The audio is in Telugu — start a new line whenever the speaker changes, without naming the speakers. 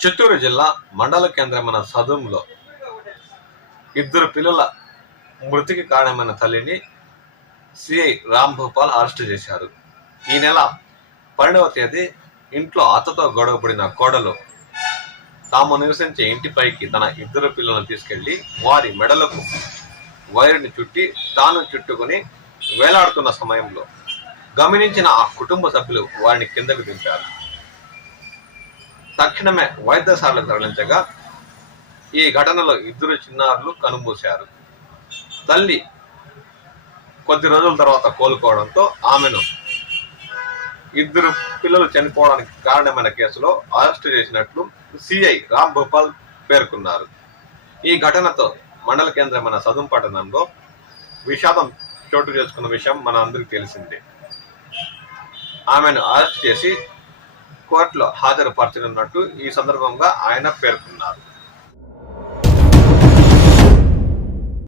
చిత్తూరు జిల్లా మండల కేంద్రమైన సదుంలో ఇద్దరు పిల్లల మృతికి కారణమైన తల్లిని సిఐ రామ్ భూపాల్ అరెస్టు చేశారు. ఈ నెల పన్నెండవ తేదీ ఇంట్లో అత్తతో గొడవపడిన కోడలు తాము నివసించే ఇంటిపైకి తన ఇద్దరు పిల్లలను తీసుకెళ్ళి వారి మెడలకు వైరుని చుట్టి తాను చుట్టుకుని వేలాడుతున్న సమయంలో గమనించిన ఆ కుటుంబ సభ్యులు వారిని కిందకు దింపారు. తక్షణమే వైద్యశాలకు తరలించగా ఈ ఘటనలో ఇద్దరు చిన్నారులు కనుమూశారు. తల్లి కొద్ది రోజుల తర్వాత కోలుకోవడంతో ఆమెను ఇద్దరు పిల్లలు చనిపోవడానికి కారణమైన కేసులో అరెస్టు చేసినట్లు సిఐ రామ్ భూపాల్ పేర్కొన్నారు. ఈ ఘటనతో మండల కేంద్రమైన సదుం పట్టణంలో విషాదం చోటు చేసుకున్న విషయం మన అందరికీ తెలిసిందే. ఆమెను అరెస్ట్ చేసి కోర్టులో హాజరుపరచనున్నట్టు ఈ సందర్భంగా ఆయన పేర్కొన్నారు.